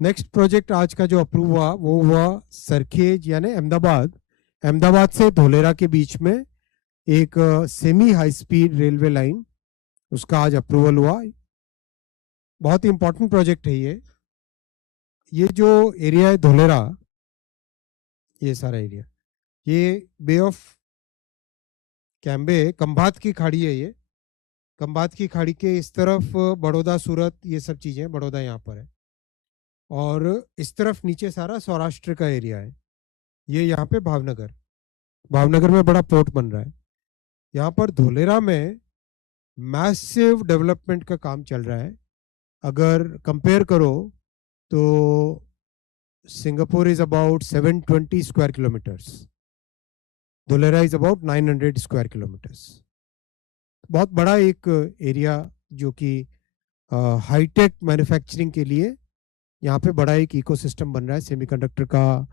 Next project आज का जो अप्रूव हुआ वो हुआ सरखेज यानी अहमदाबाद, अहमदाबाद से धोलेरा के बीच में एक semi high speed railway line, उसका आज अप्रूवल हुआ। बहुत ही इंपॉर्टेंट प्रोजेक्ट है ये जो एरिया है धोलेरा, ये सारा एरिया, ये बे ऑफ कैम्बे, खंभात की खाड़ी है। ये खंभात की खाड़ी के इस तरफ बड़ौदा, सूरत, ये सब चीज़ें, बड़ौदा यहाँ पर है, और इस तरफ नीचे सारा सौराष्ट्र का एरिया है। ये यहाँ पे भावनगर, भावनगर में बड़ा पोर्ट बन रहा है। यहाँ पर धोलेरा में मैसिव डेवलपमेंट का काम चल रहा है। अगर कंपेयर करो तो Singapore is about 720 square kilometres, Dholera is about 900 square kilometres. बहुत बड़ा एक एरिया जो कि हाईटेक मैन्युफैक्चरिंग के लिए यहाँ पे बड़ा एक इकोसिस्टम बन रहा है, सेमीकंडक्टर का,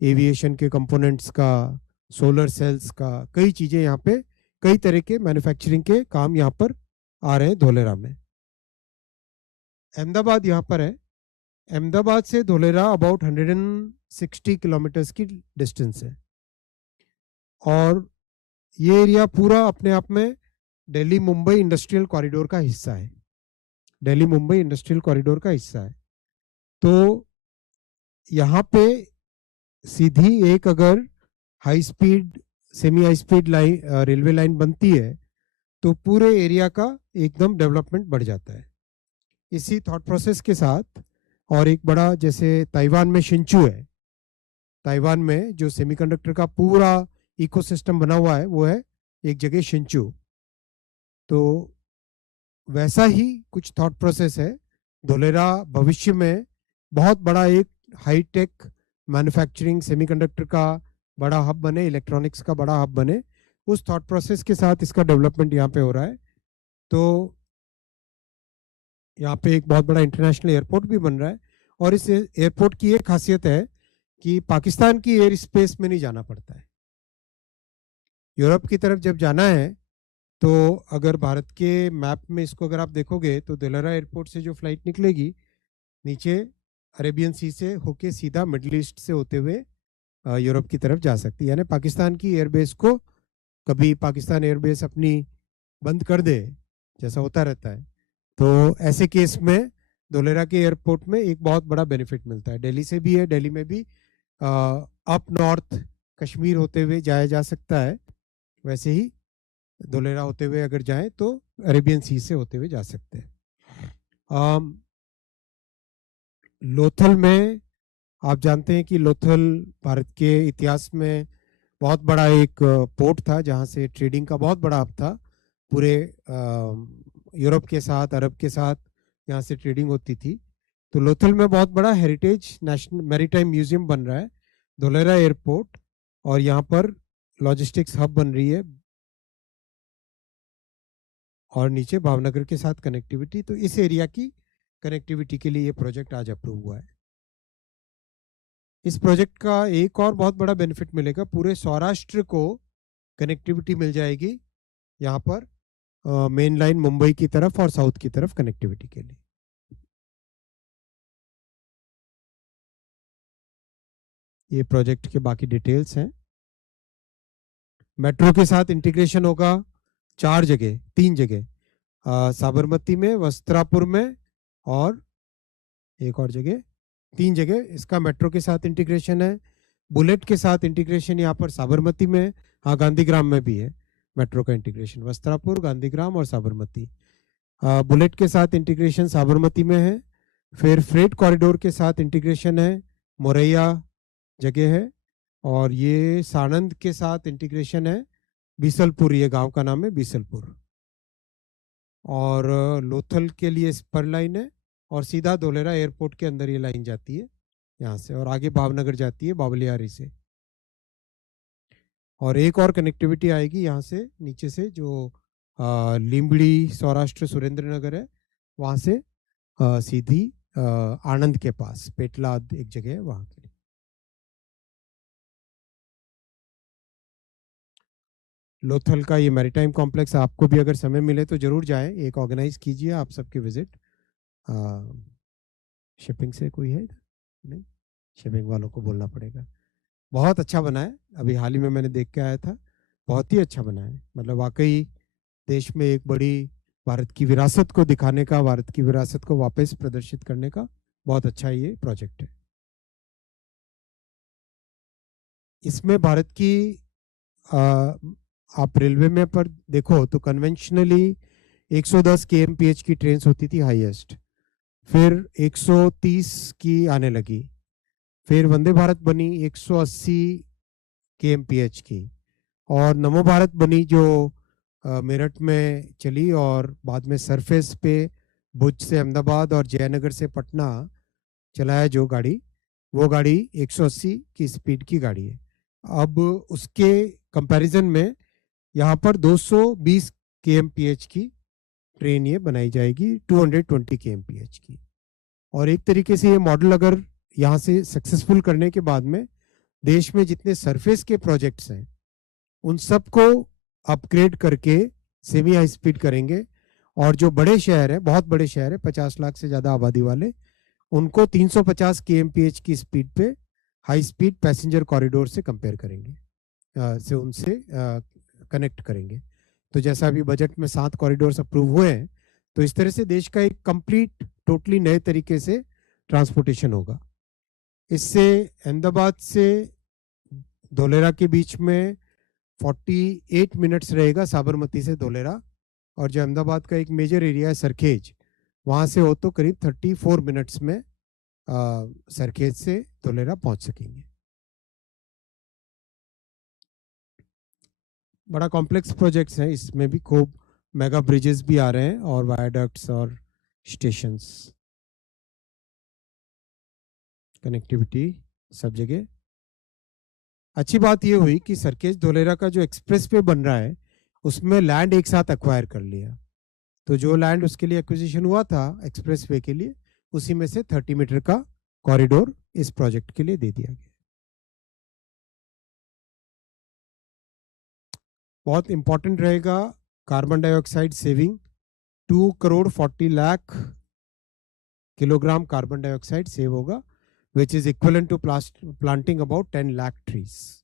एविएशन के कंपोनेंट्स का, सोलर सेल्स का, कई चीज़ें यहाँ पे, कई तरह के मैन्युफैक्चरिंग के काम यहाँ पर आ रहे हैं धोलेरा में। अहमदाबाद यहाँ पर है, अहमदाबाद से धोलेरा अबाउट 160 किलोमीटर्स की डिस्टेंस है, और ये एरिया पूरा अपने आप में दिल्ली मुंबई इंडस्ट्रियल कॉरिडोर का हिस्सा है, दिल्ली मुंबई इंडस्ट्रियल कॉरिडोर का हिस्सा है। तो यहाँ पे सीधी एक अगर high speed, semi high speed line, railway line बनती है तो पूरे एरिया का एकदम डेवलपमेंट बढ़ जाता है। इसी थॉट प्रोसेस के साथ, और एक बड़ा, जैसे ताइवान में शिंचू है, ताइवान में जो सेमीकंडक्टर का पूरा इकोसिस्टम बना हुआ है वो है एक जगह शिंचू, तो वैसा ही कुछ थॉट प्रोसेस है। धोलेरा भविष्य में बहुत बड़ा एक हाईटेक मैन्युफैक्चरिंग सेमीकंडक्टर का बड़ा हब बने, इलेक्ट्रॉनिक्स का बड़ा हब बने, उस थॉट प्रोसेस के साथ इसका डेवलपमेंट यहाँ पे हो रहा है। तो यहाँ पे एक बहुत बड़ा इंटरनेशनल एयरपोर्ट भी बन रहा है, और इस एयरपोर्ट की एक खासियत है कि पाकिस्तान की एयर स्पेस में नहीं जाना पड़ता है। यूरोप की तरफ जब जाना है तो अगर भारत के मैप में इसको अगर आप देखोगे तो धोलेरा एयरपोर्ट से जो फ्लाइट निकलेगी नीचे अरेबियन सी से होके सीधा मिडिल ईस्ट से होते हुए यूरोप की तरफ जा सकती है। यानी पाकिस्तान की एयरबेस को, कभी पाकिस्तान एयरबेस अपनी बंद कर दे, जैसा होता रहता है, तो ऐसे केस में धोलेरा के एयरपोर्ट में एक बहुत बड़ा बेनिफिट मिलता है। दिल्ली से भी है, दिल्ली में भी अप नॉर्थ कश्मीर होते हुए जाया जा सकता है, वैसे ही धोलेरा होते हुए अगर जाएं तो अरेबियन सी से होते हुए जा सकते हैं। लोथल में आप जानते हैं कि लोथल भारत के इतिहास में बहुत बड़ा एक पोर्ट था, जहां से ट्रेडिंग का बहुत बड़ा हब था। पूरे यूरोप के साथ, अरब के साथ यहाँ से ट्रेडिंग होती थी। तो लोथल में बहुत बड़ा हेरिटेज नेशनल मैरीटाइम म्यूजियम बन रहा है, धोलेरा एयरपोर्ट, और यहाँ पर लॉजिस्टिक्स हब बन रही है, और नीचे भावनगर के साथ कनेक्टिविटी। तो इस एरिया की कनेक्टिविटी के लिए ये प्रोजेक्ट आज अप्रूव हुआ है। इस प्रोजेक्ट का एक और बहुत बड़ा बेनिफिट मिलेगा, पूरे सौराष्ट्र को कनेक्टिविटी मिल जाएगी यहाँ पर, मेन लाइन मुंबई की तरफ और साउथ की तरफ कनेक्टिविटी के लिए। ये प्रोजेक्ट के बाकी डिटेल्स हैं। मेट्रो के साथ इंटीग्रेशन होगा 4 जगह, 3 जगह, साबरमती में, वस्त्रापुर में, और एक और जगह, 3 जगह इसका मेट्रो के साथ इंटीग्रेशन है। बुलेट के साथ इंटीग्रेशन यहाँ पर साबरमती में, हाँ गांधीग्राम में भी है मेट्रो का इंटीग्रेशन, वस्त्रापुर, गांधीग्राम और साबरमती। बुलेट के साथ इंटीग्रेशन साबरमती में है। फिर फ्रेट कॉरिडोर के साथ इंटीग्रेशन है, मोरैया जगह है, और ये सानंद के साथ इंटीग्रेशन है, बीसलपुर, ये गांव का नाम है बीसलपुर, और लोथल के लिए स्पर लाइन है, और सीधा धोलेरा एयरपोर्ट के अंदर ये लाइन जाती है यहाँ से, और आगे भावनगर जाती है बावलियारी से। और एक और कनेक्टिविटी आएगी यहाँ से नीचे से, जो लिंबड़ी सौराष्ट्र सुरेंद्र नगर है, वहाँ से सीधी आनंद के पास पेटलाद एक जगह है वहाँ के लिए। लोथल का ये मैरीटाइम कॉम्प्लेक्स, आपको भी अगर समय मिले तो जरूर जाएं, एक ऑर्गेनाइज कीजिए आप सबके विजिट। शिपिंग से कोई है इधर? नहीं, शिपिंग वालों को बोलना पड़ेगा। बहुत अच्छा बना है, अभी हाल ही में मैंने देख के आया था, बहुत ही अच्छा बना है। मतलब वाकई देश में एक बड़ी भारत की विरासत को दिखाने का, भारत की विरासत को वापस प्रदर्शित करने का बहुत अच्छा ये प्रोजेक्ट है। इसमें भारत की आप रेलवे में पर देखो तो कन्वेंशनली 110 kmph की ट्रेन होती थी हाईएस्ट, फिर 130 की आने लगी, फिर वंदे भारत बनी 180 kmph की, और नमो भारत बनी जो मेरठ में चली, और बाद में सरफेस पे भुज से अहमदाबाद और जयनगर से पटना चलाया जो गाड़ी, वो गाड़ी 180 की स्पीड की गाड़ी है। अब उसके कंपैरिजन में यहाँ पर 220 kmph की ट्रेन ये बनाई जाएगी, 220 kmph की। और एक तरीके से ये मॉडल अगर यहाँ से सक्सेसफुल करने के बाद में देश में जितने सरफेस के प्रोजेक्ट्स हैं उन सबको अपग्रेड करके सेमी हाई स्पीड करेंगे, और जो बड़े शहर हैं, बहुत बड़े शहर हैं 50 लाख से ज़्यादा आबादी वाले, उनको 350 kmph की स्पीड पे हाई स्पीड पैसेंजर कॉरिडोर से कंपेयर करेंगे, से उनसे कनेक्ट करेंगे। तो जैसा अभी बजट में 7 कॉरिडोर्स अप्रूव हुए हैं, तो इस तरह से देश का एक कंप्लीट टोटली नए तरीके से ट्रांसपोर्टेशन होगा। इससे अहमदाबाद से धोलेरा के बीच में 48 मिनट्स रहेगा, साबरमती से धोलेरा, और जो अहमदाबाद का एक मेजर एरिया है सरखेज, वहाँ से हो तो करीब 34 मिनट्स में सरखेज से धोलेरा पहुँच सकेंगे। बड़ा कॉम्प्लेक्स प्रोजेक्ट्स हैं, इसमें भी खूब मेगा ब्रिजेस भी आ रहे हैं और वायाडक्ट्स और स्टेशंस, कनेक्टिविटी सब जगह। अच्छी बात ये हुई कि सरखेज धोलेरा का जो एक्सप्रेस वे बन रहा है उसमें लैंड एक साथ एक्वायर कर लिया, तो जो लैंड उसके लिए एक्विजिशन हुआ था एक्सप्रेस वे के लिए, उसी में से 30 मीटर का कॉरिडोर इस प्रोजेक्ट के लिए दे दिया गया। बहुत इंपॉर्टेंट रहेगा carbon dioxide saving, 2 crore 40 lakh kilogram carbon dioxide save होगा, which is equivalent to planting about 10 lakh trees.